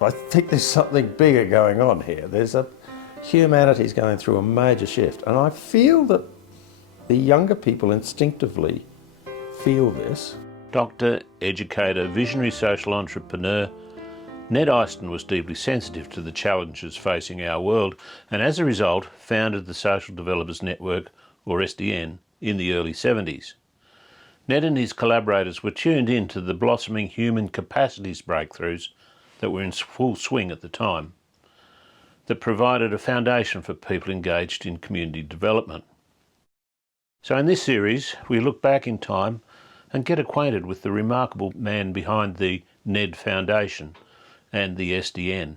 I think there's something bigger going on here. Humanity's going through a major shift, and I feel that the younger people instinctively feel this. Doctor, educator, visionary social entrepreneur, Ned Iceton was deeply sensitive to the challenges facing our world, and as a result founded the Social Developers Network, or SDN, in the early 70s. Ned and his collaborators were tuned in to the blossoming human capacities breakthroughs that were in full swing at the time, that provided a foundation for people engaged in community development. So in this series, we look back in time and get acquainted with the remarkable man behind the NED Foundation and the SDN.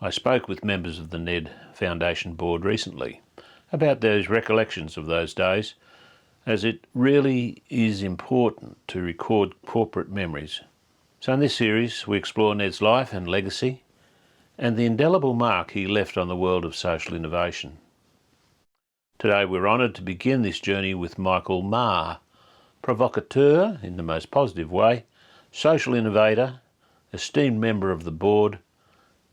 I spoke with members of the NED Foundation board recently about those recollections of those days, as it really is important to record corporate memories. So in this series, we explore Ned's life and legacy and the indelible mark he left on the world of social innovation. Today we're honoured to begin this journey with Michael Maher, provocateur in the most positive way, social innovator, esteemed member of the board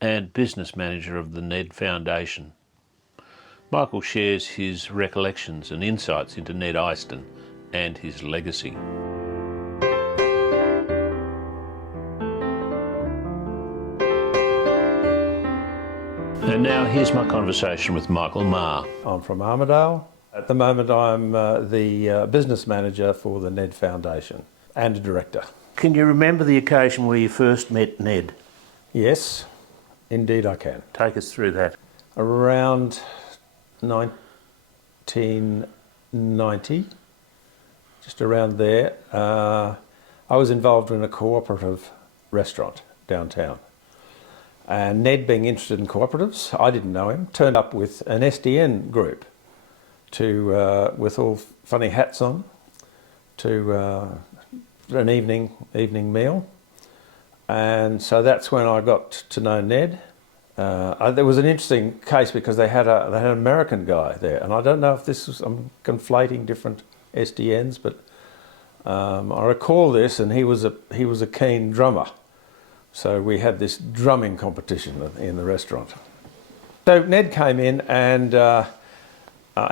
and business manager of the NED Foundation. Michael shares his recollections and insights into Ned Iceton and his legacy. And now here's my conversation with Michael Maher. I'm from Armidale. At the moment I'm the business manager for the NED Foundation and a director. Can you remember the occasion where you first met Ned? Yes, indeed I can. Take us through that. Around 1990, just around there, I was involved in a cooperative restaurant downtown. And Ned, being interested in cooperatives, I didn't know him, turned up with an SDN group with all funny hats on to an evening meal. And so that's when I got to know Ned. There was an interesting case because they had an American guy there, and I don't know if I'm conflating different SDNs, but I recall this, and he was a keen drummer. So we had this drumming competition in the restaurant. So Ned came in and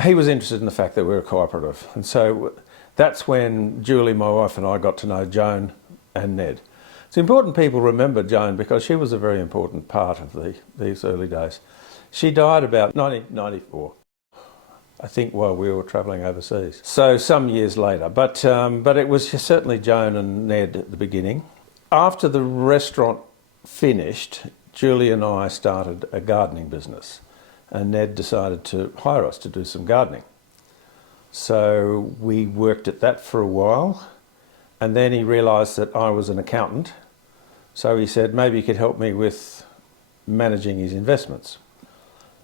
he was interested in the fact that we were a cooperative. And so that's when Julie, my wife, and I got to know Joan and Ned. It's important people remember Joan because she was a very important part of these early days. She died about 1994, I think, while we were travelling overseas. So some years later, but it was certainly Joan and Ned at the beginning. After the restaurant finished, Julie and I started a gardening business, and Ned decided to hire us to do some gardening. So we worked at that for a while, and then he realised that I was an accountant, so he said maybe he could help me with managing his investments.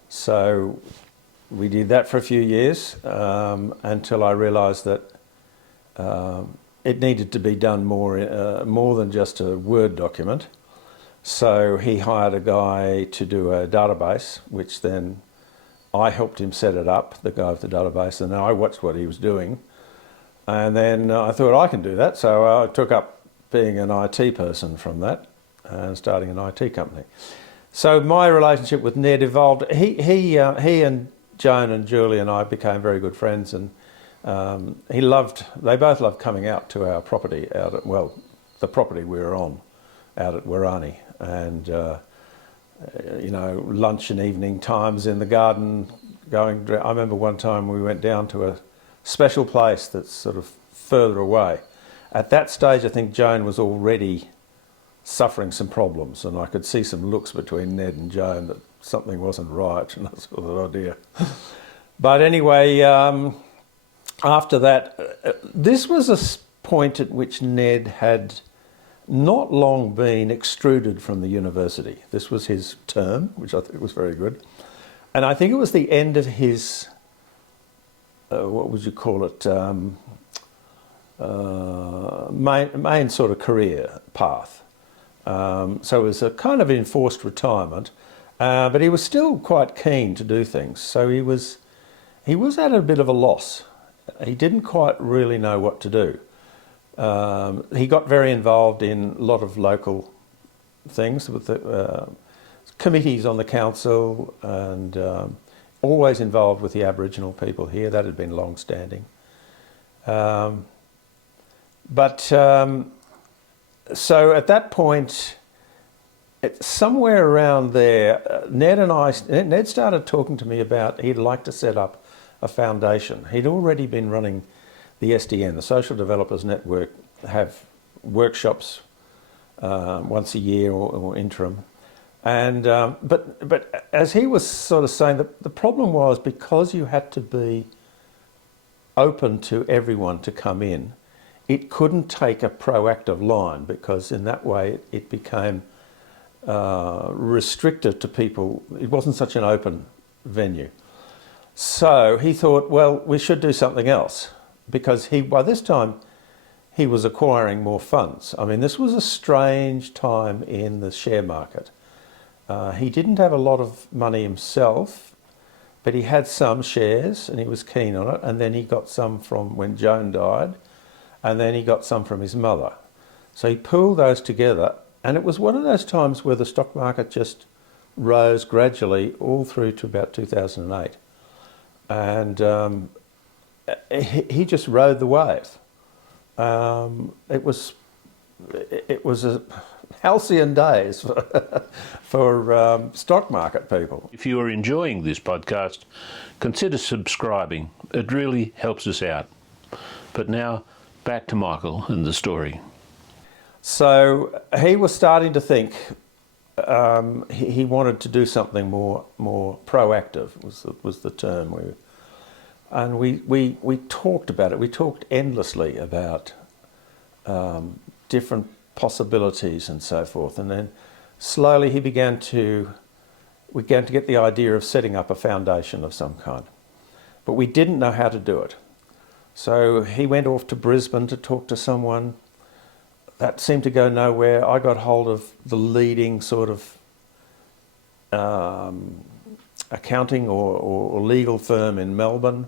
So we did that for a few years until I realised that it needed to be done more than just a Word document. So he hired a guy to do a database, which then I helped him set it up, the guy with the database, and then I watched what he was doing. And then I thought I can do that, so I took up being an IT person from that and starting an IT company. So my relationship with Ned evolved. He and Joan and Julie and I became very good friends, and they both loved coming out to our property the property we were on out at Warrani, and lunch and evening times in the garden. I remember one time we went down to a special place that's sort of further away. At that stage, I think Joan was already suffering some problems, and I could see some looks between Ned and Joan that something wasn't right, and I thought, oh dear. But anyway, after that, this was a point at which Ned had not long been extruded from the university. This was his term, which I think was very good. And I think it was the end of his, what would you call it, main sort of career path. So it was a kind of enforced retirement, but he was still quite keen to do things. So he was at a bit of a loss. He didn't quite really know what to do. He got very involved in a lot of local things with the committees on the council, and always involved with the Aboriginal people here. That had been long-standing. So at that point, somewhere around there, Ned started talking to me about he'd like to set up a foundation. He'd already been running the SDN, the Social Developers Network, have workshops once a year or interim. And but as he was sort of saying, the problem was because you had to be open to everyone to come in, it couldn't take a proactive line, because in that way it became restrictive to people. It wasn't such an open venue. So he thought, well, we should do something else, because by this time he was acquiring more funds. I mean, this was a strange time in the share market. He didn't have a lot of money himself, but he had some shares and he was keen on it. And then he got some from when Joan died, and then he got some from his mother. So he pooled those together, and it was one of those times where the stock market just rose gradually all through to about 2008. And he just rode the wave. It was a halcyon days for stock market people. If you are enjoying this podcast, consider subscribing. It really helps us out. But now, back to Michael and the story. So he was starting to think he wanted to do something more proactive, was the term. And we talked about it. We talked endlessly about different possibilities and so forth. And then slowly we began to get the idea of setting up a foundation of some kind. But we didn't know how to do it. So he went off to Brisbane to talk to someone. That seemed to go nowhere. I got hold of the leading sort of accounting or legal firm in Melbourne,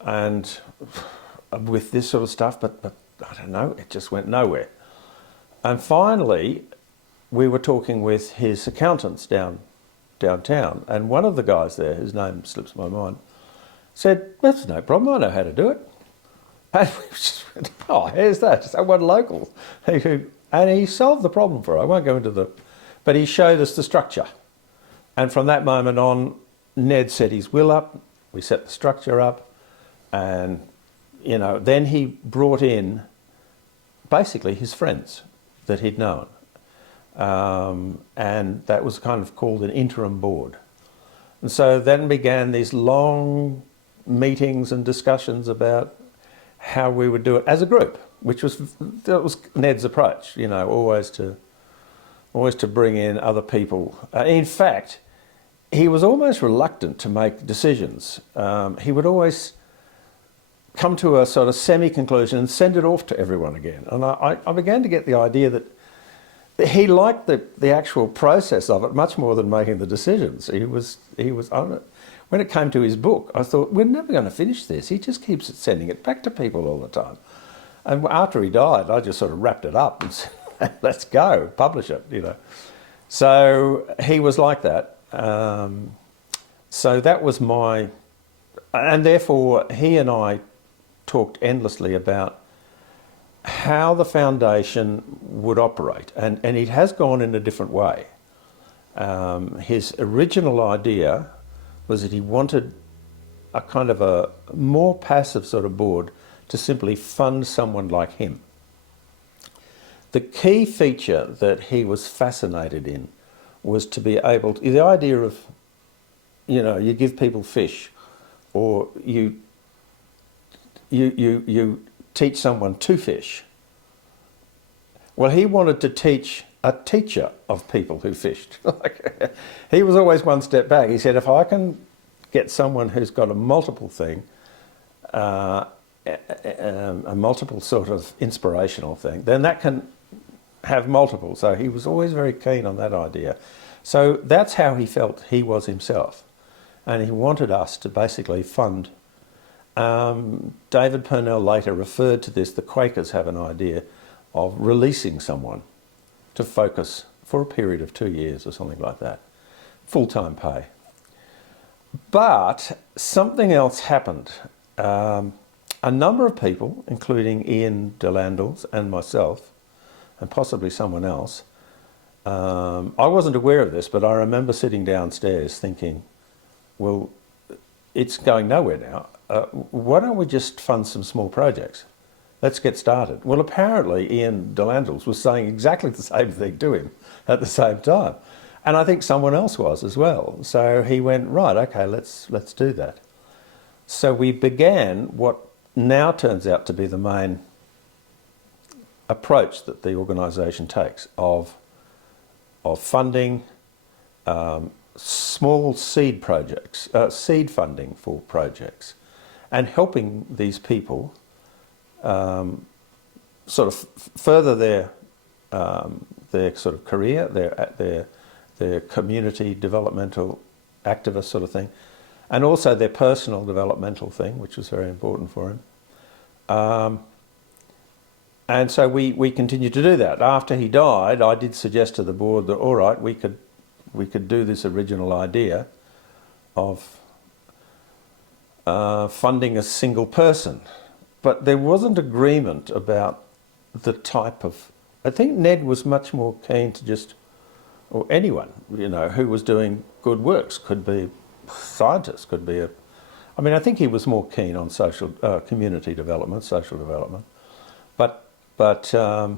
and with this sort of stuff, but I don't know, it just went nowhere. And finally, we were talking with his accountants downtown, and one of the guys there, whose name slips my mind, said, "That's no problem, I know how to do it." And we just went, "Oh, here's that, someone local." And he solved the problem for us. I won't go into but he showed us the structure. And from that moment on, Ned set his will up, we set the structure up, and then he brought in basically his friends that he'd known. And that was kind of called an interim board. And so then began these long meetings and discussions about how we would do it as a group, that was Ned's approach, always to bring in other people. In fact, he was almost reluctant to make decisions. He would always come to a sort of semi-conclusion and send it off to everyone again. And I began to get the idea that he liked the actual process of it much more than making the decisions. He was on it. When it came to his book, I thought, we're never going to finish this. He just keeps sending it back to people all the time. And after he died, I just sort of wrapped it up and said, let's go, publish it, So he was like that. So that was and therefore he and I talked endlessly about how the foundation would operate. And it has gone in a different way. His original idea was that he wanted a kind of a more passive sort of board to simply fund someone like him. The key feature that he was fascinated in was to be able to, the idea of, you give people fish, or you teach someone to fish. Well, he wanted to teach a teacher of people who fished. He was always one step back. He said, if I can get someone who's got a multiple thing, a multiple sort of inspirational thing, then that can have multiple. So he was always very keen on that idea. So that's how he felt he was himself. And he wanted us to basically fund. David Purnell later referred to this. The Quakers have an idea of releasing someone to focus for a period of 2 years or something like that, full-time pay. But something else happened. A number of people, including Ian Delandles and myself, and possibly someone else, I wasn't aware of this, but I remember sitting downstairs thinking, well, it's going nowhere now. Why don't we just fund some small projects? Let's get started. Well, apparently Ian Delandles was saying exactly the same thing to him at the same time. And I think someone else was as well. So he went, right, okay, let's do that. So we began what now turns out to be the main approach that the organisation takes of funding small seed projects, seed funding for projects, and helping these people sort of further their sort of career, their community developmental activist sort of thing, and also their personal developmental thing, which was very important for him. And so we continued to do that. After he died, I did suggest to the board that, all right, we could do this original idea of funding a single person. But there wasn't agreement about the type of... I think Ned was much more keen to just... or anyone, you know, who was doing good works, could be scientists, could be a... I mean, I think he was more keen on social community development, social development. But I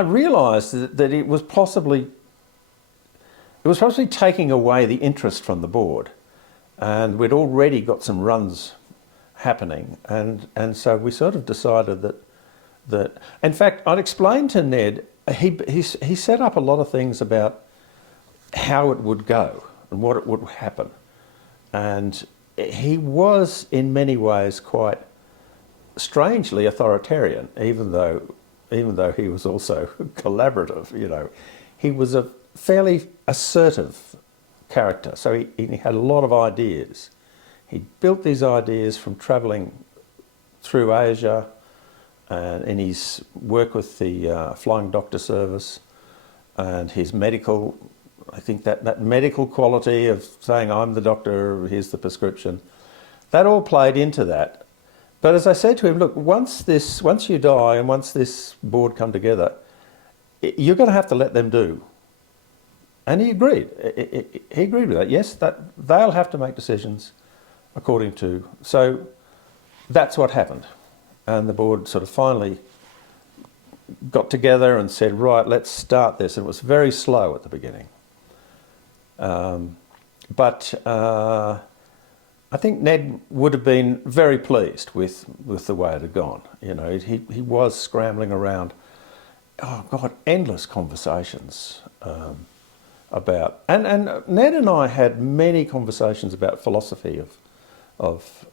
realised that it was possibly taking away the interest from the board, and we'd already got some runs happening, and so we sort of decided that in fact, I'd explained to Ned, he set up a lot of things about how it would go and what it would happen, and he was in many ways quite strangely authoritarian, even though he was also collaborative. You know, he was a fairly assertive character, so he had a lot of ideas. He built these ideas from travelling through Asia and in his work with the Flying Doctor Service and his medical, I think that medical quality of saying, I'm the doctor, here's the prescription, that all played into that. But as I said to him, look, once you die and once this board come together, you're going to have to let them do. And he agreed. He agreed with that. Yes, that they'll have to make decisions according to... So that's what happened. And the board sort of finally got together and said, right, let's start this. And it was very slow at the beginning. But I think Ned would have been very pleased with the way it had gone. You know, he was scrambling around, oh God, endless conversations about, and Ned and I had many conversations about philosophy of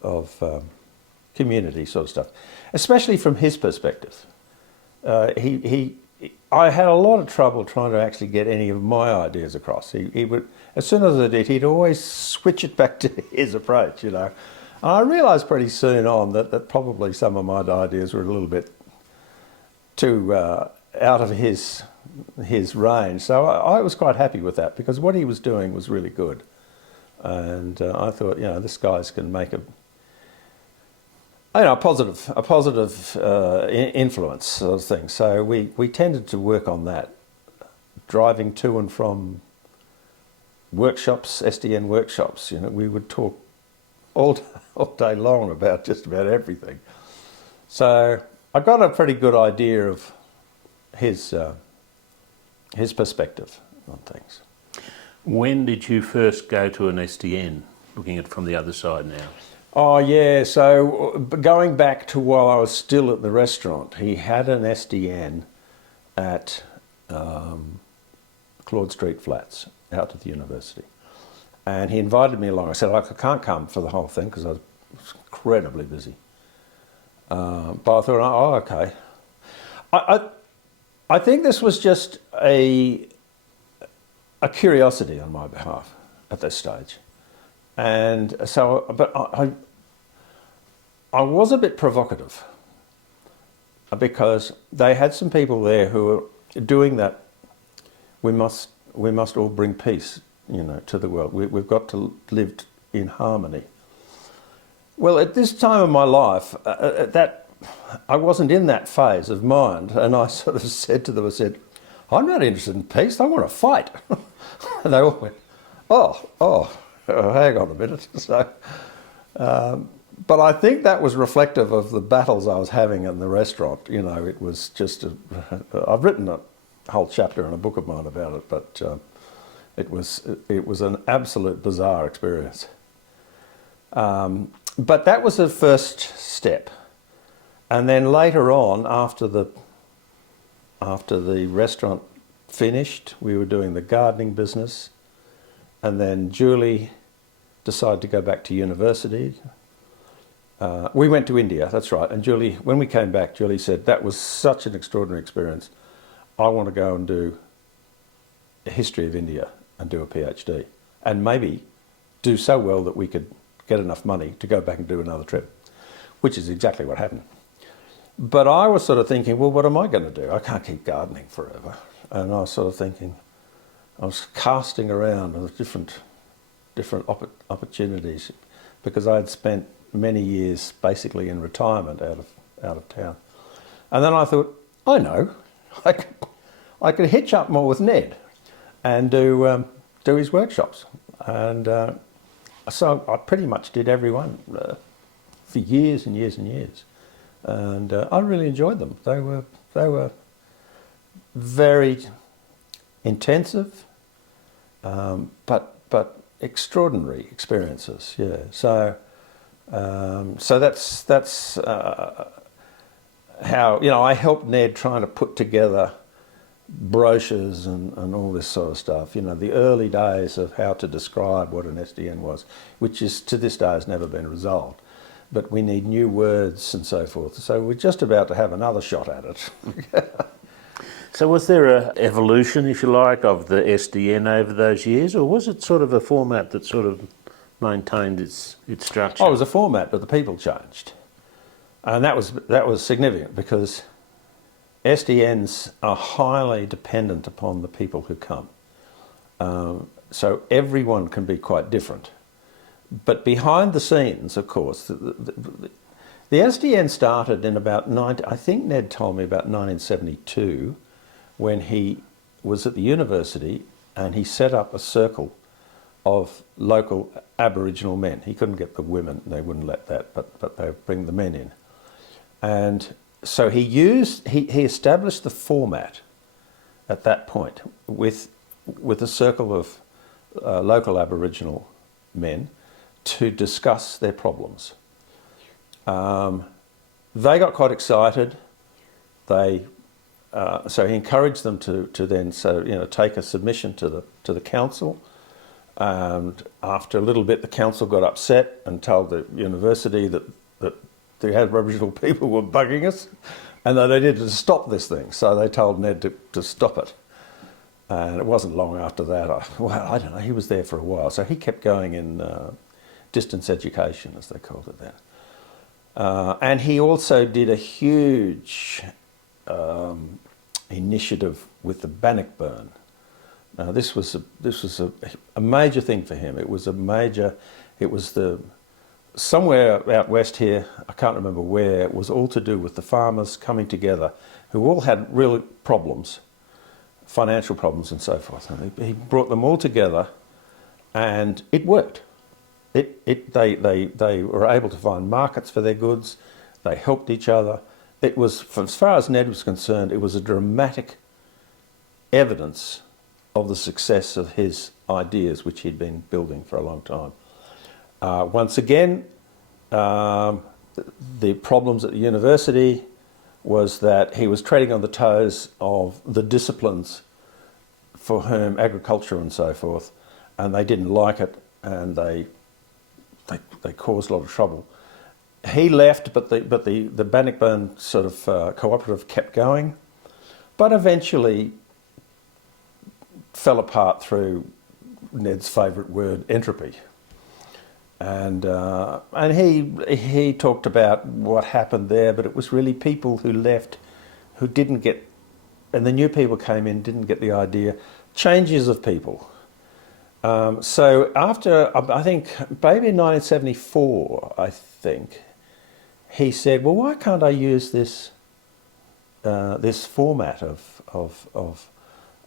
community sort of stuff, especially from his perspective. I had a lot of trouble trying to actually get any of my ideas across. He would, as soon as I did, he'd always switch it back to his approach, you know. And I realised pretty soon on that probably some of my ideas were a little bit too out of his range. So I was quite happy with that, because what he was doing was really good. And I thought, you know, this guy's can make a positive influence sort of thing. So we tended to work on that, driving to and from workshops, SDN workshops. You know, we would talk all day long about just about everything. So I got a pretty good idea of his perspective on things. When did you first go to an SDN, looking at it from the other side now? Oh yeah, so going back to while I was still at the restaurant, he had an SDN at Claude Street Flats, out at the university. And he invited me along. I said, I can't come for the whole thing because I was incredibly busy. But I thought, oh, okay. I think this was just a curiosity on my behalf at this stage. And so, but I was a bit provocative because they had some people there who were doing that we must all bring peace, to the world. We've got to live in harmony. Well, at this time of my life, I wasn't in that phase of mind, and I sort of said to them, I said, I'm not interested in peace, I want to fight. And they all went, oh, hang on a minute. So, but I think that was reflective of the battles I was having in the restaurant. It was just, I've written a whole chapter in a book of mine about it, but it was an absolute bizarre experience. But that was the first step. And then later on, after the restaurant finished, we were doing the gardening business, and then Julie decided to go back to university. We went to India, that's right, and Julie, when we came back, Julie said, that was such an extraordinary experience. I want to go and do a history of India and do a PhD, and maybe do so well that we could get enough money to go back and do another trip, which is exactly what happened. But I was sort of thinking, well, what am I going to do? I can't keep gardening forever. And I was sort of thinking, I was casting around with different opportunities, because I had spent many years basically in retirement out of town. And then I thought, I know, I could hitch up more with Ned and do his workshops. And so I pretty much did every one for years and years and years. And I really enjoyed them. They were very intensive, but extraordinary experiences. Yeah. So that's how I helped Ned trying to put together brochures and all this sort of stuff. The early days of how to describe what an SDN was, which is to this day has never been resolved. But we need new words and so forth. So we're just about to have another shot at it. So was there an evolution, if you like, of the SDN over those years, or was it sort of a format that sort of maintained its structure? Oh, it was a format, but the people changed. And that was significant, because SDNs are highly dependent upon the people who come. So everyone can be quite different. But behind the scenes, of course, the SDN started in about I think Ned told me about 1972, when he was at the university and he set up a circle of local Aboriginal men. He couldn't get the women, they wouldn't let that, but they would bring the men in. And so he established the format at that point with a circle of local Aboriginal men to discuss their problems. They got quite excited. So he encouraged them to then take a submission to the council. And after a little bit, the council got upset and told the university that the Aboriginal people were bugging us, and that they needed to stop this thing. So they told Ned to stop it. And it wasn't long after that. I don't know. He was there for a while, so he kept going in distance education, as they called it then. And he also did a huge initiative with the Bannockburn. Now, this was a major thing for him. It was somewhere out west here, I can't remember where, it was all to do with the farmers coming together who all had real problems, financial problems and so forth. And he brought them all together, and it worked. They were able to find markets for their goods. They helped each other. It was, as far as Ned was concerned, it was a dramatic evidence of the success of his ideas, which he'd been building for a long time. Once again, the problems at the university was that he was treading on the toes of the disciplines for whom agriculture and so forth, and they didn't like it, and they caused a lot of trouble. He left, but the Bannockburn sort of cooperative kept going, but eventually fell apart through Ned's favourite word, entropy. And he talked about what happened there, but it was really people who left who didn't get, and the new people came in, didn't get the idea changes of people. So after, I think, maybe in 1974, I think, he said, well, why can't I use this this format of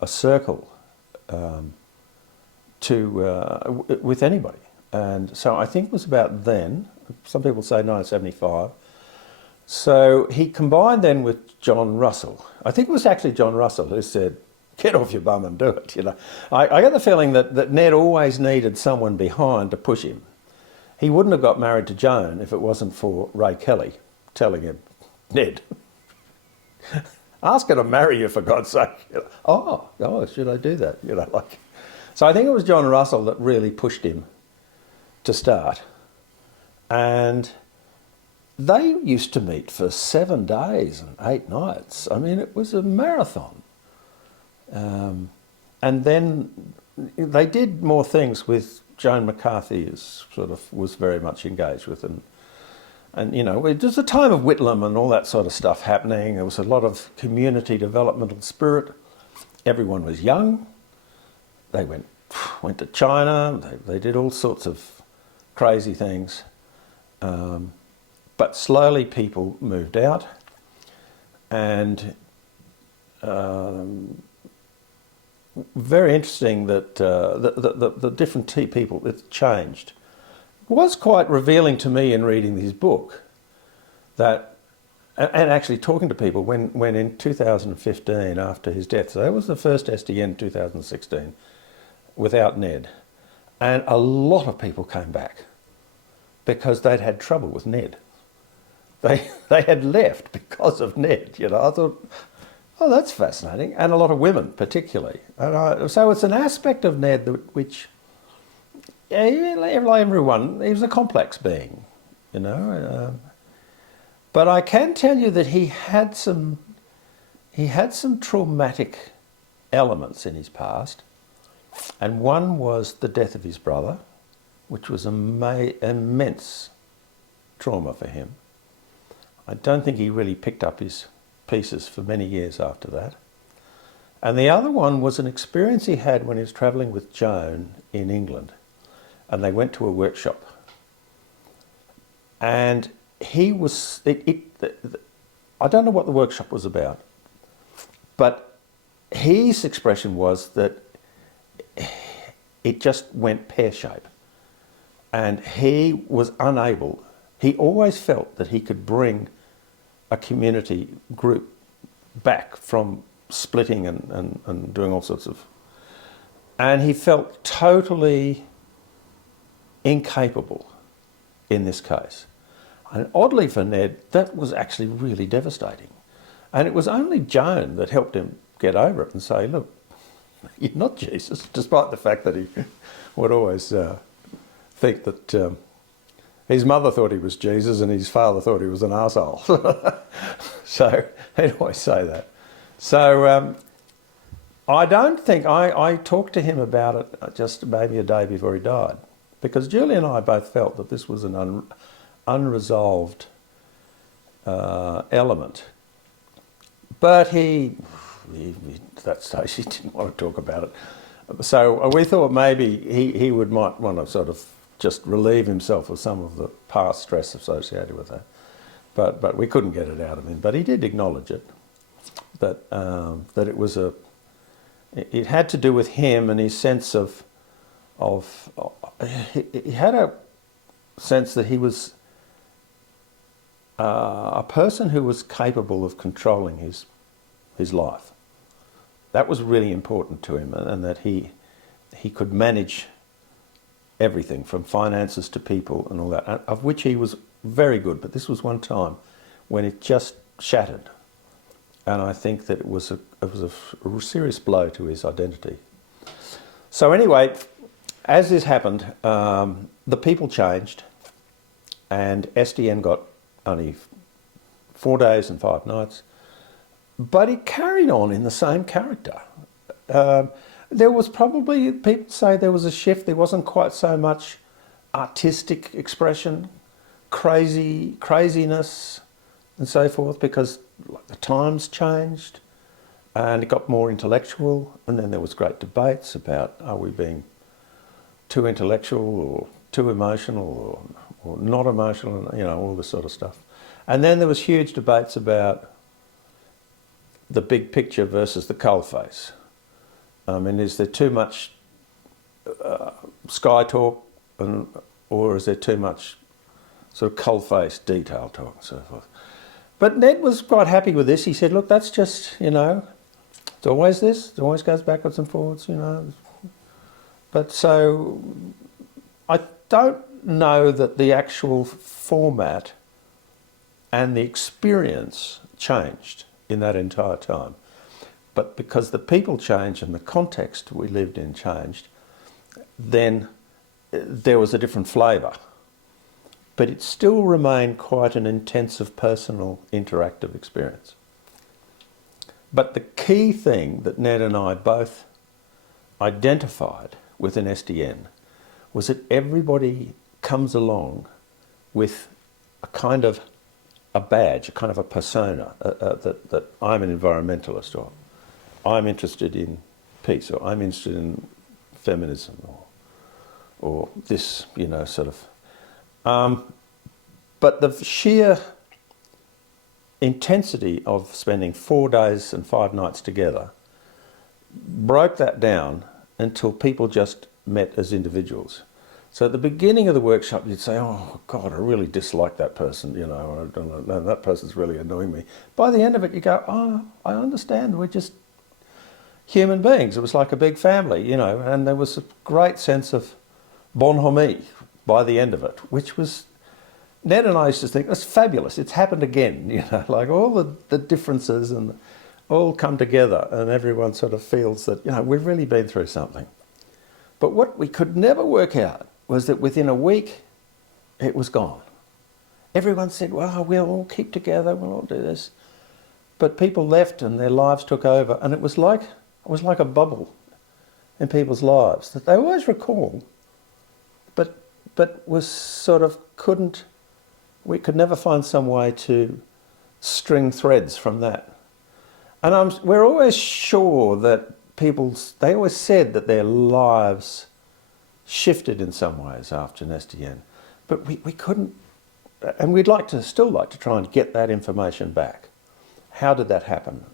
a circle with anybody? And so I think it was about then, some people say 1975. So he combined then with John Russell. I think it was actually John Russell who said, get off your bum and do it. You know, I get the feeling that Ned always needed someone behind to push him. He wouldn't have got married to Joan if it wasn't for Ray Kelly telling him, Ned, ask her to marry you for God's sake. You know, oh, should I do that? You know, like. So I think it was John Russell that really pushed him to start, and they used to meet for 7 days and 8 nights. I mean, it was a marathon. And then they did more things with Joan McCarthy, as sort of was very much engaged with, and you know, it was a time of Whitlam and all that sort of stuff happening. There was a lot of community developmental spirit. Everyone was young. They went to China. They did all sorts of crazy things. But slowly people moved out, and very interesting that the different people, it changed. It was quite revealing to me in reading his book that, and actually talking to people when in 2015 after his death, so that was the first SDN 2016 without Ned, and a lot of people came back because they'd had trouble with Ned. They had left because of Ned, you know. I thought, oh, that's fascinating. And a lot of women, particularly. And so it's an aspect of Ned which, yeah, like everyone, he was a complex being, you know. But I can tell you that he had some traumatic elements in his past. And one was the death of his brother, which was immense trauma for him. I don't think he really picked up his pieces for many years after that. And the other one was an experience he had when he was travelling with Joan in England, and they went to a workshop. And he was, I don't know what the workshop was about, but his expression was that it just went pear-shaped. And he was unable, he always felt that he could bring a community group back from splitting and doing all sorts of... And he felt totally incapable in this case. And oddly for Ned, that was actually really devastating. And it was only Joan that helped him get over it and say, look, you're not Jesus, despite the fact that he would always think that his mother thought he was Jesus and his father thought he was an arsehole. So he'd always say that. So I don't think, I talked to him about it just maybe a day before he died, because Julie and I both felt that this was an unresolved element. But at that stage, he didn't want to talk about it. So we thought maybe he might want to sort of just relieve himself of some of the past stress associated with that. But we couldn't get it out of him. But he did acknowledge it, that it was it had to do with him and his sense of he had a sense that he was a person who was capable of controlling his life. That was really important to him, and that he could manage everything from finances to people and all that, of which he was very good. But this was one time when it just shattered, and I think that it was a serious blow to his identity. So anyway, as this happened, the people changed, and SDN got only 4 days and 5 nights, but it carried on in the same character. There was probably, people say there was a shift. There wasn't quite so much artistic expression, craziness and so forth, because the times changed. And it got more intellectual, and then there was great debates about, are we being too intellectual or too emotional or not emotional, you know, all this sort of stuff. And then there was huge debates about the big picture versus the coalface. I mean, is there too much sky talk, or is there too much sort of coalface detail talk and so forth? But Ned was quite happy with this. He said, look, that's just, you know, it's always this, it always goes backwards and forwards, you know. But so I don't know that the actual format and the experience changed in that entire time. But because the people changed and the context we lived in changed, then there was a different flavour. But it still remained quite an intensive, personal, interactive experience. But the key thing that Ned and I both identified with an SDN was that everybody comes along with a kind of a badge, a kind of a persona, that I'm an environmentalist, or I'm interested in peace, or I'm interested in feminism, or this, you know, sort of. But the sheer intensity of spending 4 days and 5 nights together broke that down until people just met as individuals. So at the beginning of the workshop, you'd say, oh, God, I really dislike that person, you know, that person's really annoying me. By the end of it, you go, oh, I understand, we're just human beings. It was like a big family, you know, and there was a great sense of bonhomie by the end of it, which was, Ned and I used to think, that's fabulous, it's happened again, you know, like all the differences and all come together and everyone sort of feels that, you know, we've really been through something. But what we could never work out was that within a week, it was gone. Everyone said, well, we'll all keep together, we'll all do this. But people left and their lives took over, and it was like a bubble in people's lives that they always recall, but was sort of we could never find some way to string threads from that. And we're always sure that they always said that their lives shifted in some ways after an SDN, but we couldn't, and we'd still like to try and get that information back. How did that happen?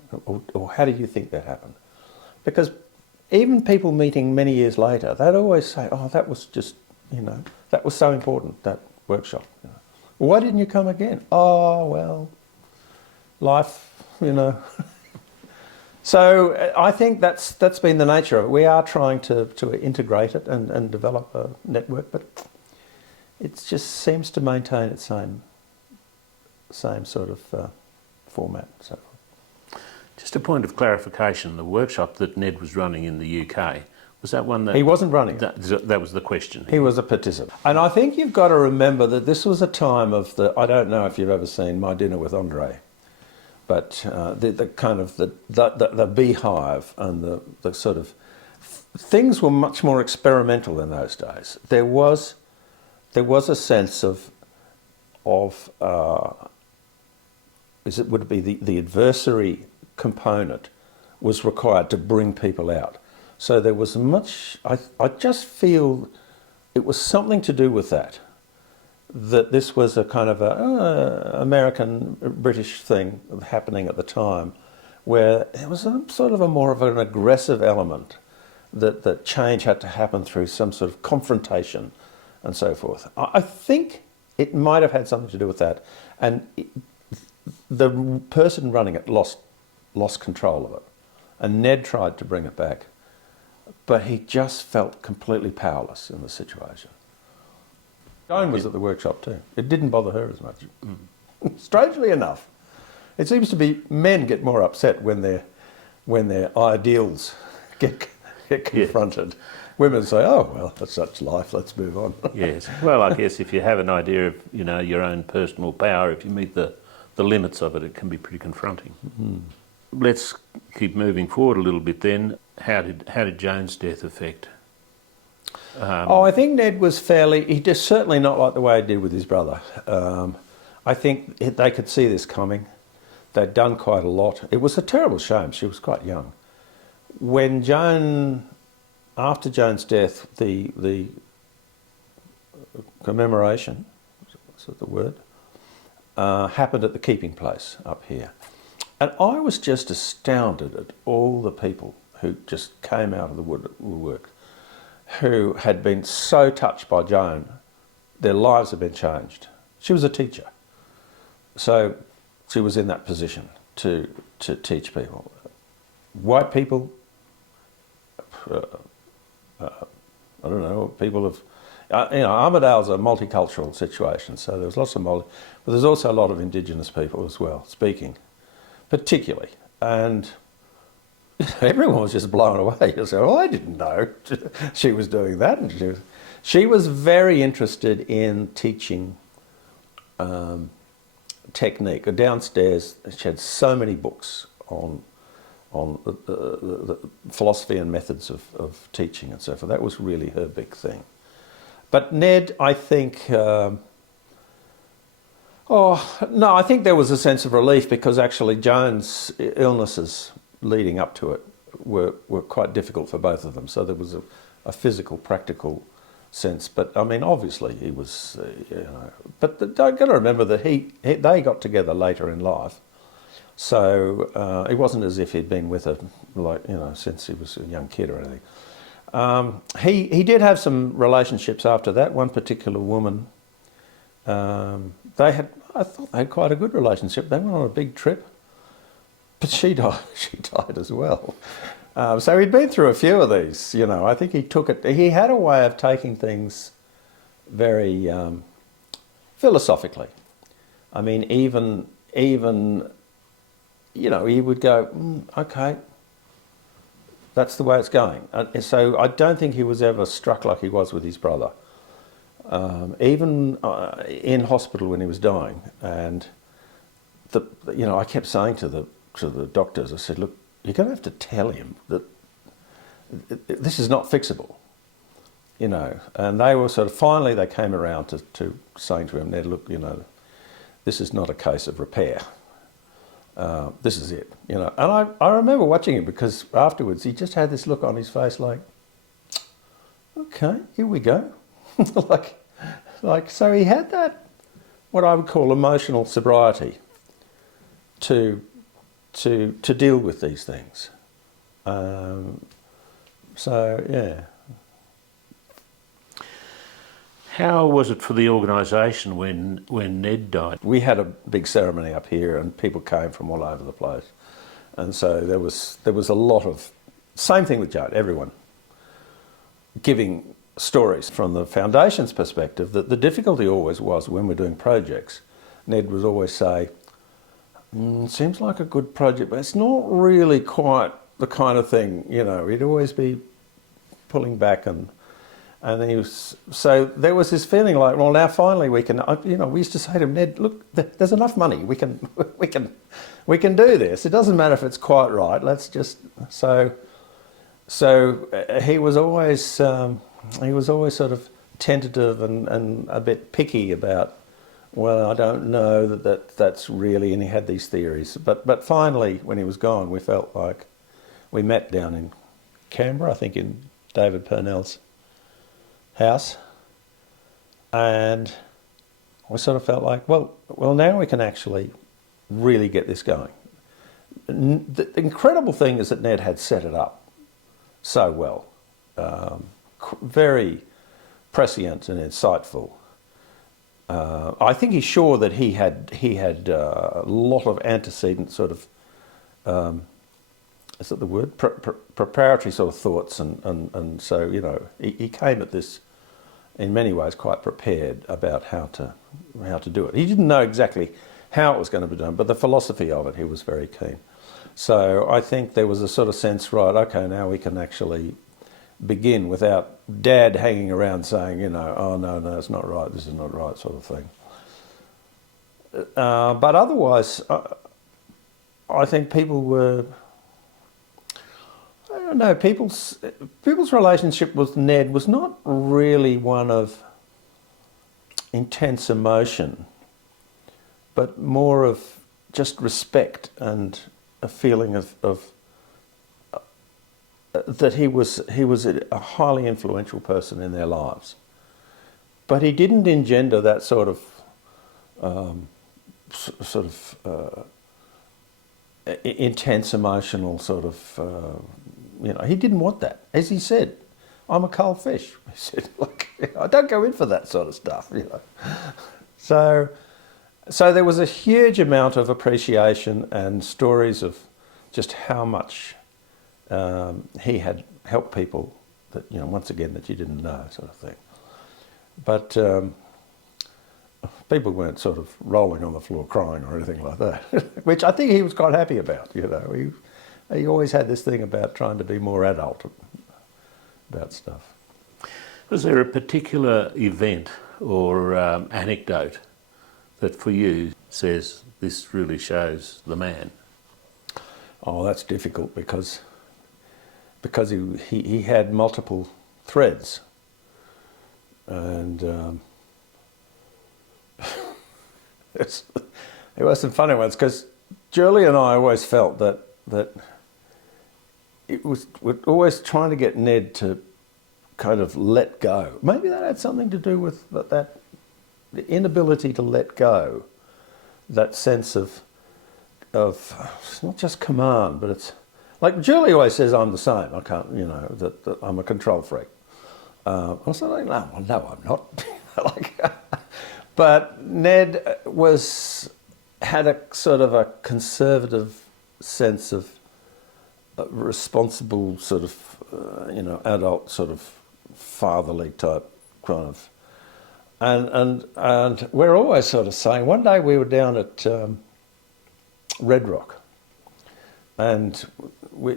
Or how do you think that happened? Because even people meeting many years later, they'd always say, oh, that was just, you know, that was so important, that workshop. You know. Why didn't you come again? Oh, well, life, you know. So I think that's been the nature of it. We are trying to integrate it and develop a network, but it just seems to maintain its same sort of format. So, just a point of clarification: the workshop that Ned was running in the UK, was that one that he wasn't running? That was the question. He was a participant, and I think you've got to remember that this was a time of I don't know if you've ever seen My Dinner with Andre. But the kind of the beehive and the sort of things were much more experimental in those days. There was a sense of would it be the adversary component was required to bring people out. So there was much. I just feel it was something to do with that this was a kind of a American British thing happening at the time, where there was a sort of more of an aggressive element that change had to happen through some sort of confrontation and so forth. I think it might have had something to do with that, and the person running it lost control of it, and Ned tried to bring it back, but he just felt completely powerless in the situation. Joan was at the workshop too. It didn't bother her as much. Strangely enough, it seems to be men get more upset when their ideals get confronted. Yes. Women say, "Oh well, that's such life. Let's move on." Yes. Well, I guess if you have an idea of your own personal power, if you meet the limits of it, it can be pretty confronting. Mm. Let's keep moving forward a little bit then. How did Joan's death affect? I think Ned was he just certainly not like the way he did with his brother. I think they could see this coming. They'd done quite a lot. It was a terrible shame. She was quite young. When Joan, after Joan's death, the commemoration, is that the word, happened at the keeping place up here. And I was just astounded at all the people who just came out of the woodwork, who had been so touched by Joan, their lives had been changed. She was a teacher. So she was in that position to teach people. White people, I don't know, people of, Armidale's a multicultural situation, so there was lots of but there's also a lot of Indigenous people as well, speaking, particularly. And everyone was just blown away. You say, well, I didn't know she was doing that. And she was very interested in teaching technique. Downstairs, she had so many books on the philosophy and methods of teaching and so forth. That was really her big thing. But Ned, I think, I think there was a sense of relief because actually Joan's illnesses leading up to it were quite difficult for both of them. So there was a physical, practical sense. But I mean, obviously he was, but I've got to remember that they got together later in life. So it wasn't as if he'd been with her, since he was a young kid or anything. He did have some relationships after that. One particular woman, I thought they had quite a good relationship. They went on a big trip, but she died as well. So he'd been through a few of these, I think he took it, he had a way of taking things very philosophically. I mean, even he would go, okay, that's the way it's going. So I don't think he was ever struck like he was with his brother. Even in hospital when he was dying, and I kept saying to the doctors, I said, look, you're going to have to tell him that this is not fixable, And they were finally they came around to saying to him, Ned, look, this is not a case of repair. This is it, And I remember watching him because afterwards he just had this look on his face like, okay, here we go. So he had that, what I would call emotional sobriety to deal with these things. Yeah. How was it for the organisation when Ned died? We had a big ceremony up here and people came from all over the place. And so there was a lot of, same thing with Joan, everyone giving stories from the foundation's perspective. That the difficulty always was when we're doing projects, Ned would always say, seems like a good project, but it's not really quite the kind of thing, he'd always be pulling back and he was, so there was this feeling like, well, now finally we can, we used to say to him, Ned, look, there's enough money, we can do this. It doesn't matter if it's quite right. Let's just, so he was always sort of tentative and a bit picky about, well, I don't know that's really, and he had these theories. But finally, when he was gone, we felt like we met down in Canberra, I think in David Purnell's house, and we sort of felt like, well, now we can actually really get this going. The incredible thing is that Ned had set it up so well, very prescient and insightful. I think he's sure that he had a lot of antecedent sort of, is that the word? Preparatory sort of thoughts, and so he came at this in many ways quite prepared about how to do it. He didn't know exactly how it was going to be done, but the philosophy of it he was very keen. So I think there was a sort of sense, right? Okay, now we can actually begin without Dad hanging around saying, oh no, it's not right. This is not right, sort of thing. But otherwise, I think people were. I don't know, people's relationship with Ned was not really one of intense emotion, but more of just respect and a feeling of that he was a highly influential person in their lives. But he didn't engender that sort of intense emotional sort of, he didn't want that. As he said, I'm a cold fish. He said, I don't go in for that sort of stuff, So there was a huge amount of appreciation and stories of just how much he had helped people that, once again, that you didn't know, sort of thing. But people weren't sort of rolling on the floor crying or anything like that, which I think he was quite happy about, He always had this thing about trying to be more adult about stuff. Was there a particular event or anecdote that for you says this really shows the man? Oh, that's difficult because he had multiple threads, and there were some funny ones, because Julie and I always felt that we're always trying to get Ned to kind of let go. Maybe that had something to do with the inability to let go, that sense of it's not just command, but it's like Julie always says, I'm the same. I can't, that I'm a control freak. I was like, no, I'm not. But Ned had a sort of a conservative sense of responsible sort of, adult sort of fatherly type kind of, and we're always sort of saying. One day we were down at Red Rock, and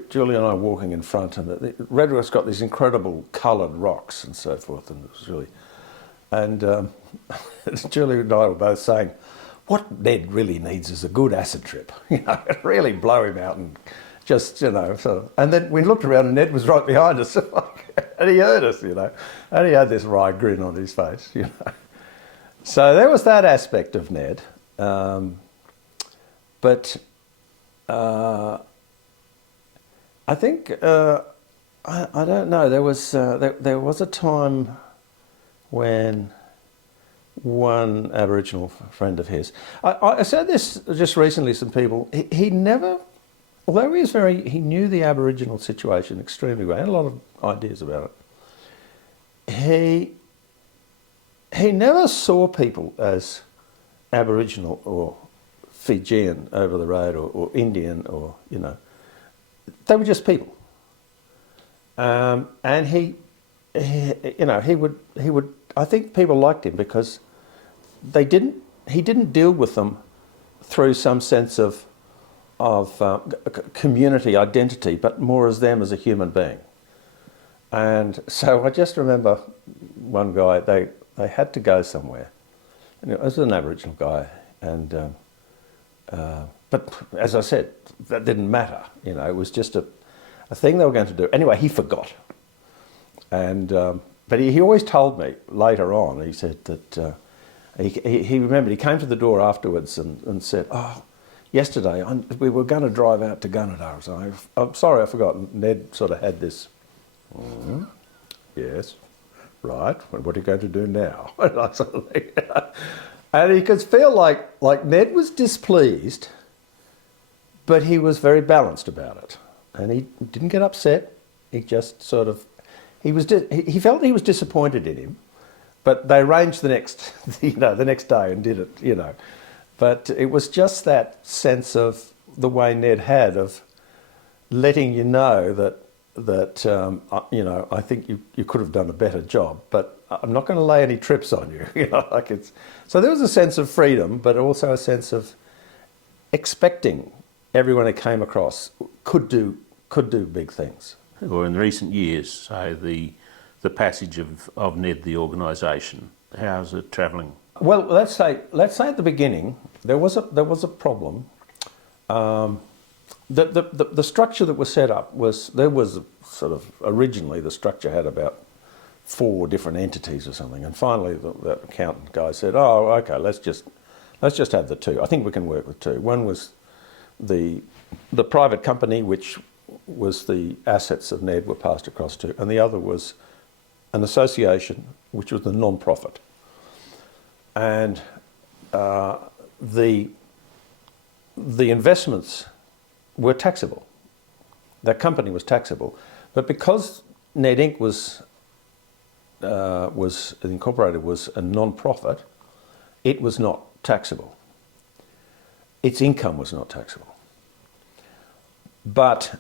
Julie and I were walking in front, and Red Rock's got these incredible coloured rocks and so forth, and it was really, and Julie and I were both saying, what Ned really needs is a good acid trip, really blow him out and just, so. And then we looked around and Ned was right behind us, and he heard us, and he had this wry grin on his face, So there was that aspect of Ned, but I think, I don't know, there was a time when one Aboriginal friend of his, I said this just recently to some people, he never, although he knew the Aboriginal situation extremely well, had a lot of ideas about it, he never saw people as Aboriginal or Fijian over the road or Indian or, they were just people. And he would, I think people liked him because he didn't deal with them through some sense of community identity, but more as them as a human being. And so I just remember one guy, they had to go somewhere. And it was an Aboriginal guy, and but as I said, that didn't matter. It was just a thing they were going to do. Anyway, he forgot. And but he always told me later on. He said that he remembered. He came to the door afterwards and said, "Oh, yesterday we were going to drive out to Gunnedah. So I'm sorry, I forgot." Ned sort of had this. Yes, right. What are you going to do now? And he could feel like Ned was displeased, but he was very balanced about it, and he didn't get upset. He just sort of, he felt he was disappointed in him, but they arranged the next day and did it, But it was just that sense of the way Ned had of letting you know that I think you could have done a better job, but I'm not going to lay any trips on you, So there was a sense of freedom, but also a sense of expecting everyone who came across could do big things. Or in recent years, say the passage of NED, the organisation, how's it travelling? Well, let's say at the beginning there was a problem. The structure that was set up originally the structure had about 4 different entities or something, and finally the accountant guy said, "Oh, okay, let's Let's just have the two. I think we can work with two. One was the private company, which was the assets of NED were passed across to, and the other was an association, which was the non-profit. And the investments were taxable. That company was taxable, but because NED Inc was incorporated, was a non-profit, it was not taxable. Its income was not taxable. But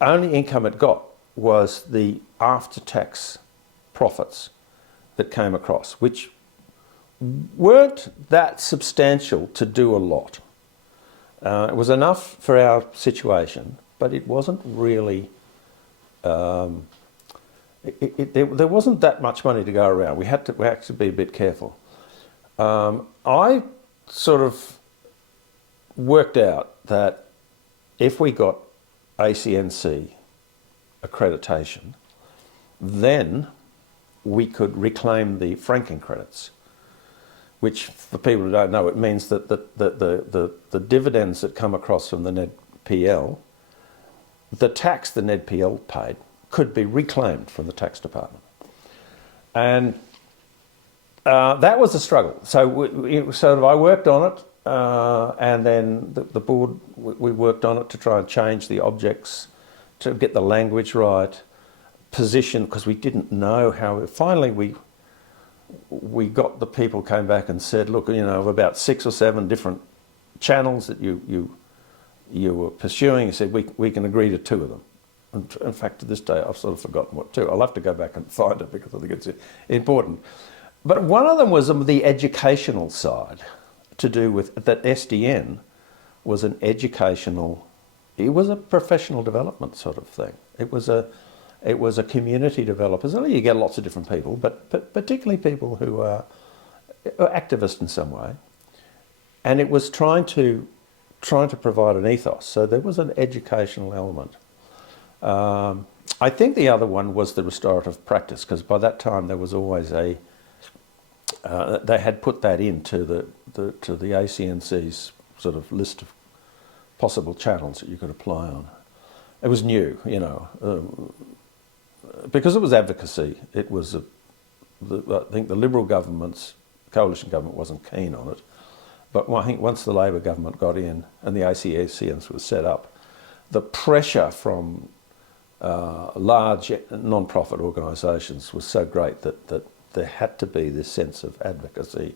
only income it got was the after-tax profits that came across, which weren't that substantial to do a lot. It was enough for our situation, but it wasn't really, there wasn't that much money to go around. We had to be a bit careful. I sort of worked out that if we got ACNC accreditation, then we could reclaim the franking credits, which, for people who don't know, it means that the dividends that come across from the NED PL, the tax the NED PL paid, could be reclaimed from the tax department. And that was a struggle. So I worked on it, and then the board, we worked on it to try and change the objects, to get the language right, position, because we didn't know how. Finally, we got the people came back and said, look, of about 6 or 7 different channels that you were pursuing, you said we can agree to 2 of them. And in fact, to this day, I've sort of forgotten what 2. I'll have to go back and find it because I think it's important. But one of them was the educational side, to do with that SDN was an educational, it was a professional development sort of thing. It was a community developer. So you get lots of different people, but particularly people who are activists in some way. And it was trying to provide an ethos. So there was an educational element. I think the other one was the restorative practice, because by that time there was always they had put that into the ACNC's sort of list of possible channels that you could apply on. It was new, because it was advocacy. It was, I think the Liberal government's coalition government wasn't keen on it, but I think once the Labor government got in and the ACNC was set up, the pressure from large non-profit organisations was so great that there had to be this sense of advocacy,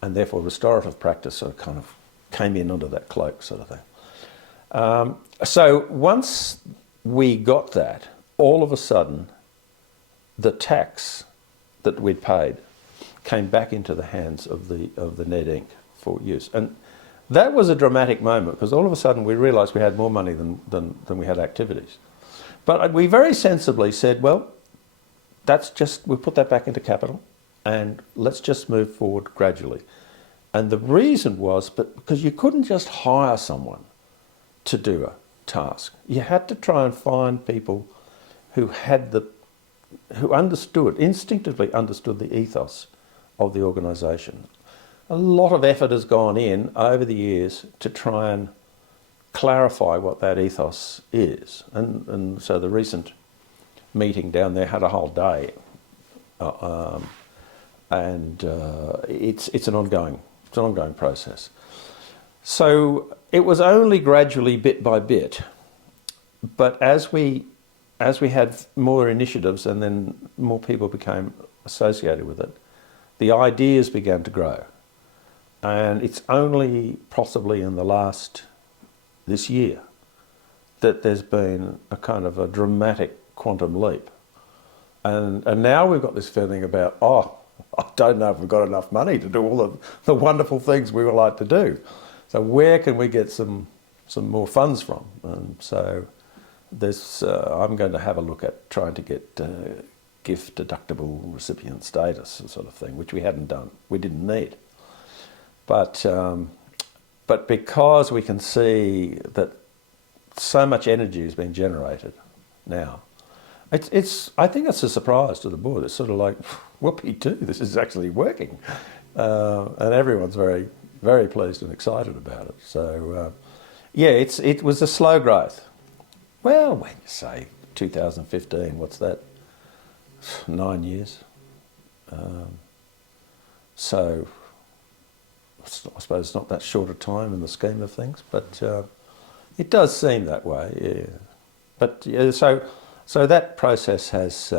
and therefore restorative practice sort of kind of came in under that cloak sort of thing. So once we got that, all of a sudden the tax that we'd paid came back into the hands of the NED Inc. for use. And that was a dramatic moment, because all of a sudden we realised we had more money than we had activities. But we very sensibly said, well, we'll put that back into capital and let's just move forward gradually. And the reason was because you couldn't just hire someone to do a task. You had to try and find people who instinctively understood the ethos of the organisation. A lot of effort has gone in over the years to try and clarify what that ethos is. And so the recent meeting down there had a whole day, and it's an ongoing process. So it was only gradually, bit by bit, but as we had more initiatives and then more people became associated with it, the ideas began to grow. And it's only possibly in this year that there's been a kind of a dramatic quantum leap. And now we've got this feeling about, I don't know if we've got enough money to do all the wonderful things we would like to do. So where can we get some more funds from? And so I'm going to have a look at trying to get gift deductible recipient status sort of thing, which we hadn't done, we didn't need. But because we can see that so much energy is being generated now, I think it's a surprise to the board. It's sort of like, whoopee-doo, this is actually working. And everyone's very very pleased and excited about it. So, yeah, it was a slow growth. Well, when you say 2015, what's that? 9 years. So, I suppose it's not that short a time in the scheme of things, but it does seem that way. Yeah. But yeah, so that process has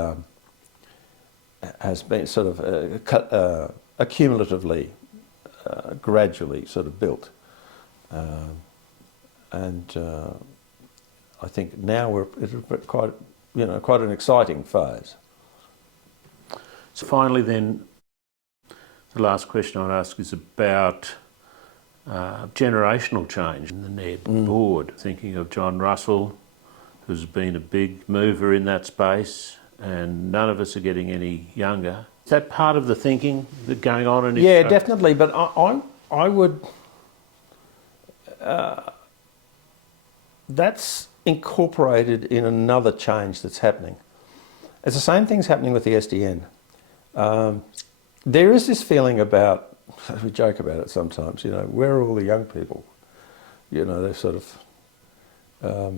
been sort of accumulatively, gradually sort of built, and I think now we're at quite an exciting phase. So finally, then, the last question I'd ask is about generational change in the NED board. Thinking of John Russell, who's been a big mover in that space, and none of us are getting any younger. Is that part of the thinking that's going on? Yeah, definitely. But I would. That's incorporated in another change that's happening. It's the same thing's happening with the SDN. There is this feeling about, we joke about it sometimes, where are all the young people? They're sort of, I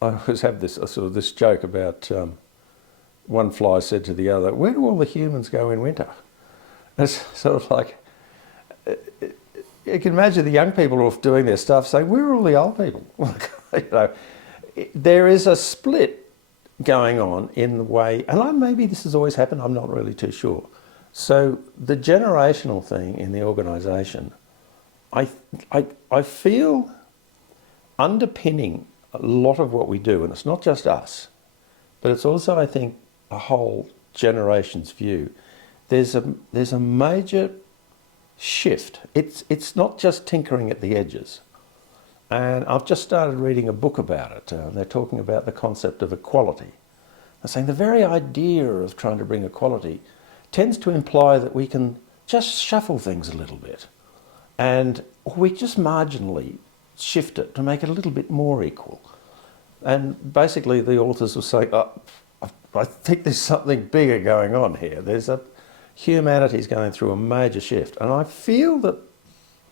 always have this joke about one fly said to the other, where do all the humans go in winter? It's sort of like, you can imagine the young people who are doing their stuff saying, where are all the old people? There is a split going on in the way, and maybe this has always happened, I'm not really too sure. So the generational thing in the organisation, I feel underpinning a lot of what we do, and it's not just us, but it's also, I think, a whole generation's view. There's a major shift. It's not just tinkering at the edges. And I've just started reading a book about it. They're talking about the concept of equality. They're saying the very idea of trying to bring equality tends to imply that we can just shuffle things a little bit, and we just marginally shift it to make it a little bit more equal. And basically the authors were saying, I think there's something bigger going on here. Humanity's going through a major shift. And I feel that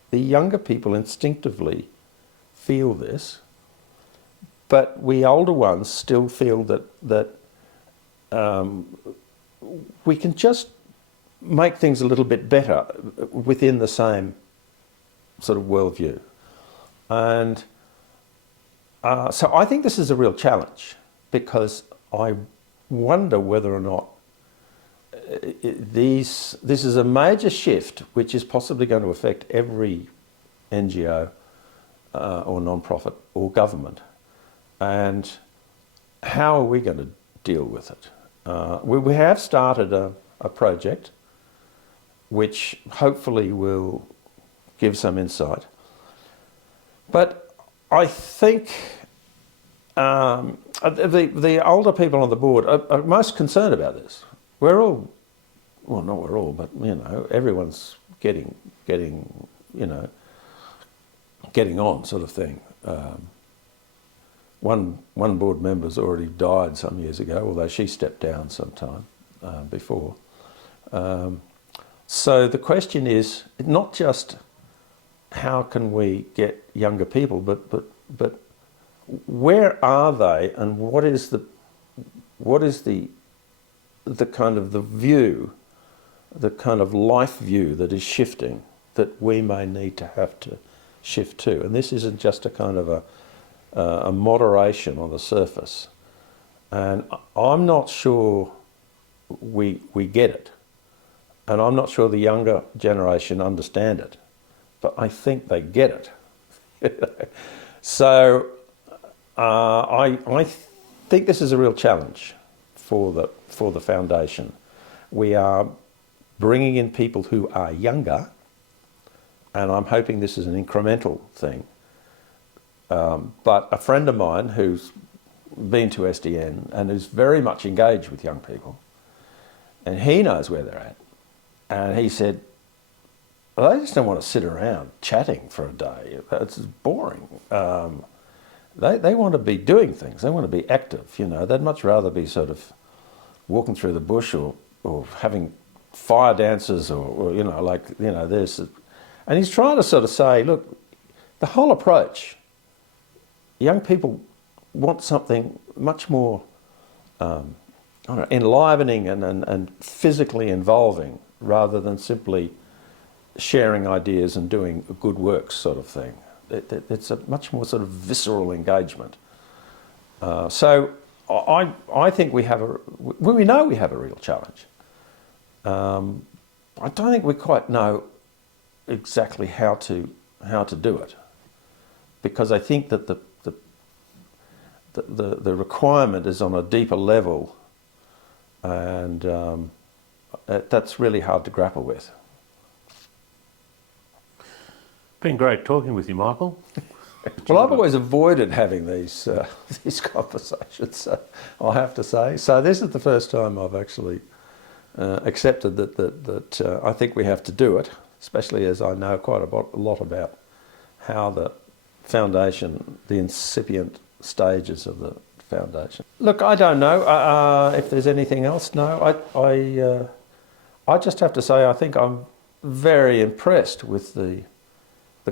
the younger people instinctively feel this, but we older ones still feel that we can just make things a little bit better within the same sort of worldview. And so I think this is a real challenge, because I wonder whether or not this is a major shift which is possibly going to affect every NGO or non-profit or government. And how are we going to deal with it? We have started a project which hopefully will give some insight. But I think the older people on the board are most concerned about this. We're all, well, not we're all, but everyone's getting on, sort of thing. One board member's already died some years ago, although she stepped down sometime before. So the question is not just how can we get younger people, but where are they, and what is the kind of the view, the kind of life view that is shifting, that we may need to have to shift to. And this isn't just a kind of a moderation on the surface. And I'm not sure we get it. And I'm not sure the younger generation understand it. But I think they get it. So I think this is a real challenge for the foundation. We are bringing in people who are younger, and I'm hoping this is an incremental thing. But a friend of mine who's been to SDN and who's very much engaged with young people, and he knows where they're at, and he said, well, they just don't want to sit around chatting for a day. It's boring. They want to be doing things. They want to be active. They'd much rather be sort of walking through the bush or having fire dances or there's And he's trying to sort of say, look, the whole approach, young people want something much more enlivening and physically involving rather than simply sharing ideas and doing good works sort of thing. It's a much more sort of visceral engagement. So I think we know we have a real challenge. I don't think we quite know exactly how to do it, because I think that the requirement is on a deeper level, and that's really hard to grapple with. Been great talking with you, Michael. Well, I've always avoided having these conversations, I have to say. So this is the first time I've actually accepted that I think we have to do it, especially as I know quite a lot about how the foundation, the incipient stages of the foundation. Look, I don't know if there's anything else. No, I just have to say I think I'm very impressed with the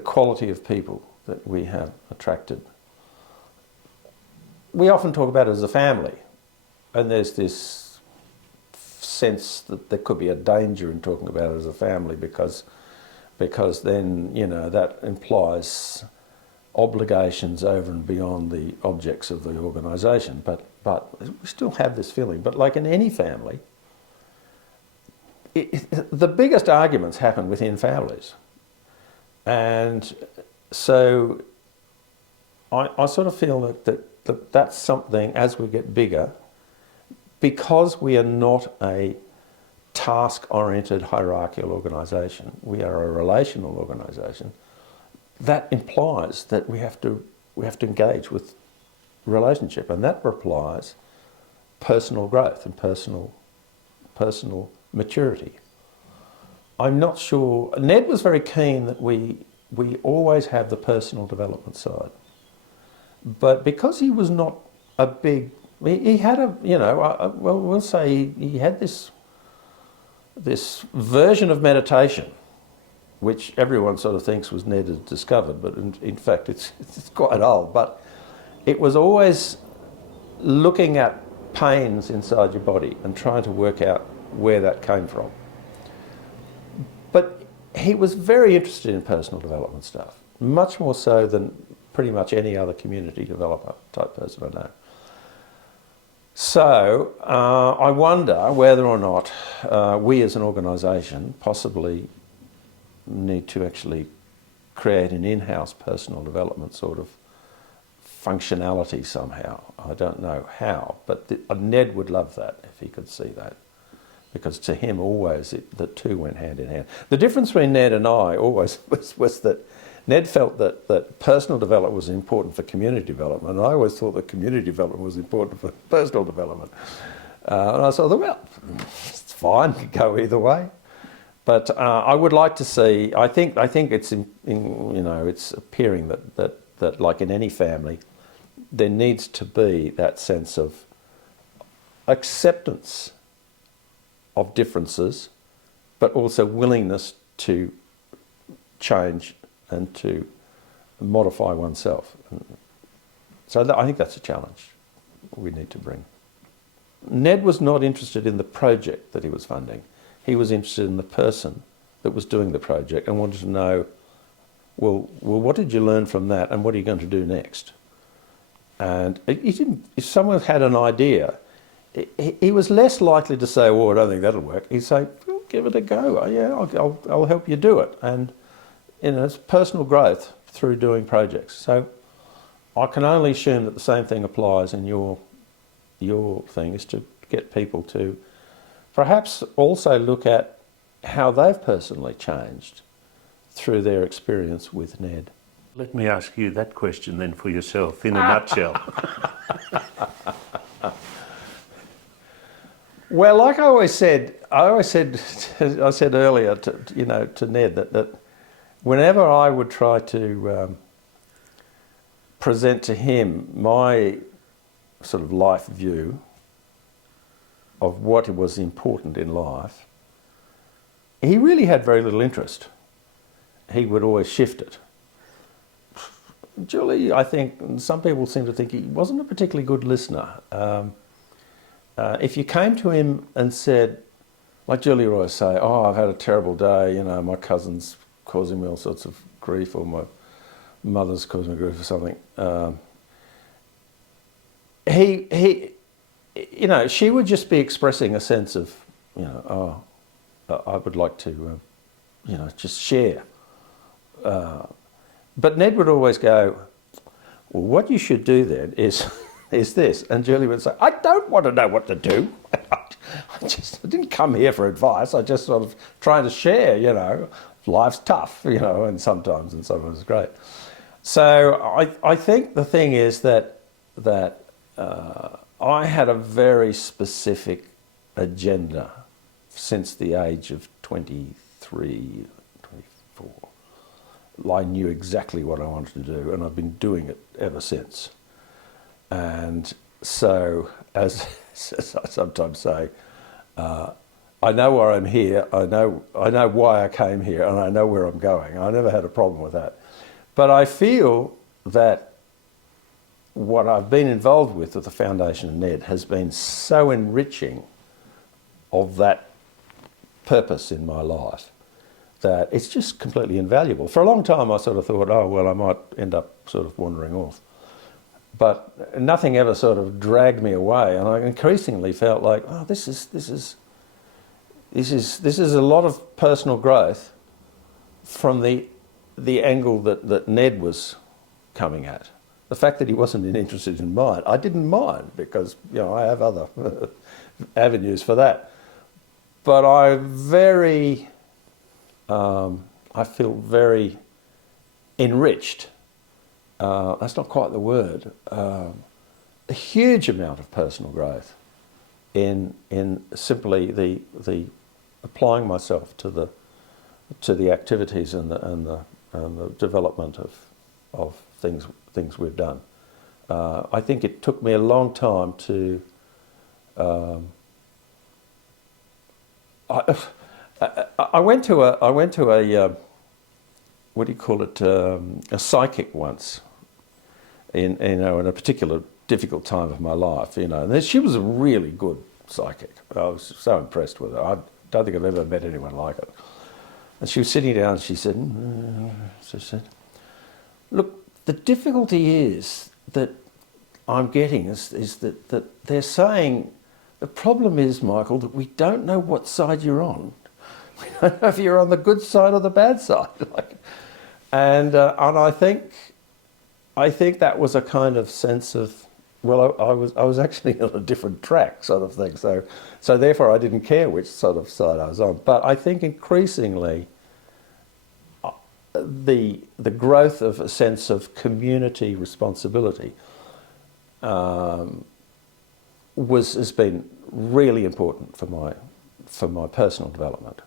quality of people that we have attracted. We often talk about it as a family, and there's this sense that there could be a danger in talking about it as a family because then, you know, that implies obligations over and beyond the objects of the organisation. But we still have this feeling. But like in any family, the biggest arguments happen within families. And so I sort of feel that that's something, as we get bigger, because we are not a task-oriented hierarchical organisation, we are a relational organisation, that implies that we have to engage with relationship, and that implies personal growth and personal maturity. I'm not sure. Ned was very keen that we always have the personal development side, but because he was not a big, he had a, you know, well, we'll say he had this version of meditation, which everyone sort of thinks was Ned had discovered, but in fact it's quite old. But it was always looking at pains inside your body and trying to work out where that came from. But he was very interested in personal development stuff, much more so than pretty much any other community developer type person I know. So I wonder whether or not we as an organisation possibly need to actually create an in-house personal development sort of functionality somehow. I don't know how, but Ned would love that if he could see that, because to him always the two went hand in hand. The difference between Ned and I always was that Ned felt that personal development was important for community development, and I always thought that community development was important for personal development. And I thought, well, it's fine, it could go either way. But I would like to see. I think it's it's appearing that like in any family, there needs to be that sense of acceptance of differences, but also willingness to change and to modify oneself. So I think that's a challenge we need to bring. Ned was not interested in the project that he was funding. He was interested in the person that was doing the project and wanted to know, well, what did you learn from that and what are you going to do next? And if someone had an idea, he was less likely to say, well, I don't think that'll work. He'd say, well, give it a go. Yeah, I'll help you do it. And it's personal growth through doing projects. So I can only assume that the same thing applies in your thing, is to get people to perhaps also look at how they've personally changed through their experience with Ned. Let me ask you that question then for yourself, in a nutshell. Well, like I said earlier to Ned that whenever I would try to present to him my sort of life view of what was important in life, he really had very little interest. he would always shift it. Julie, I think, some people seem to think he wasn't a particularly good listener. If you came to him and said, like Julie would always say, oh, I've had a terrible day, you know, my cousin's causing me all sorts of grief, or my mother's causing me grief or something. You know, she would just be expressing a sense of, you know, oh, I would like to, you know, just share. But Ned would always go, well, what you should do then is this. And Julie would say, I don't want to know what to do. I didn't come here for advice. I just sort of trying to share, you know. Life's tough, you know, and sometimes it's great. So I think the thing is that I had a very specific agenda since the age of 23, 24. I knew exactly what I wanted to do, and I've been doing it ever since. And so, as I sometimes say, I know why I'm here, I know why I came here, and I know where I'm going. I never had a problem with that. But I feel that what I've been involved with at the Foundation and NED has been so enriching of that purpose in my life that it's just completely invaluable. For a long time I sort of thought, oh, well, I might end up sort of wandering off. But nothing ever sort of dragged me away, and I increasingly felt like, oh, this is a lot of personal growth from the angle that Ned was coming at. The fact that he wasn't interested in mine, I didn't mind, because, you know, I have other avenues for that. But I feel very enriched. That's not quite the word. A huge amount of personal growth in simply the applying myself to the activities and the development of things we've done. I think it took me a long time to. I went to a what do you call it? A psychic once. In a particular difficult time of my life, you know, and she was a really good psychic. I was so impressed with her. I don't think I've ever met anyone like her. And she was sitting down and she said, look, the difficulty is that I'm getting is that they're saying, the problem is, Michael, that we don't know what side you're on. We don't know if you're on the good side or the bad side. And I think that was a kind of sense of, well, I was actually on a different track, sort of thing. So therefore I didn't care which sort of side I was on. But I think increasingly the growth of a sense of community responsibility has been really important for my personal development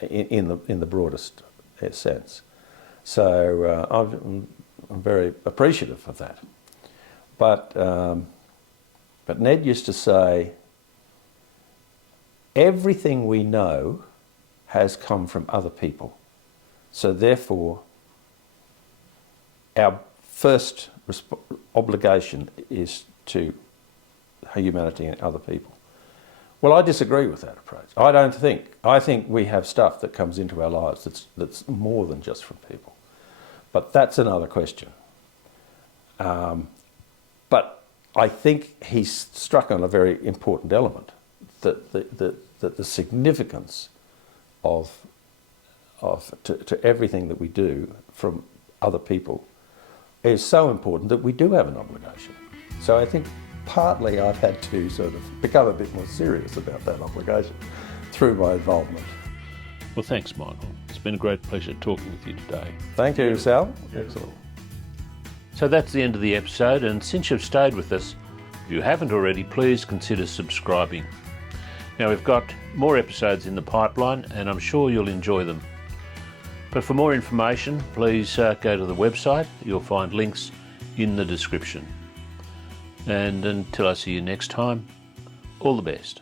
in the broadest sense. So I'm very appreciative of that. But Ned used to say, everything we know has come from other people. So therefore, our first obligation is to humanity and other people. Well, I disagree with that approach. I think we have stuff that comes into our lives that's more than just from people. But that's another question. But I think he's struck on a very important element, that the significance to everything that we do from other people is so important that we do have an obligation. So I think partly I've had to sort of become a bit more serious about that obligation through my involvement. Well, thanks, Michael. It's been a great pleasure talking with you today. Thank you, Sal. Excellent. So that's the end of the episode, and since you've stayed with us, if you haven't already, please consider subscribing. Now, we've got more episodes in the pipeline, and I'm sure you'll enjoy them. But for more information, please go to the website. You'll find links in the description. And until I see you next time, all the best.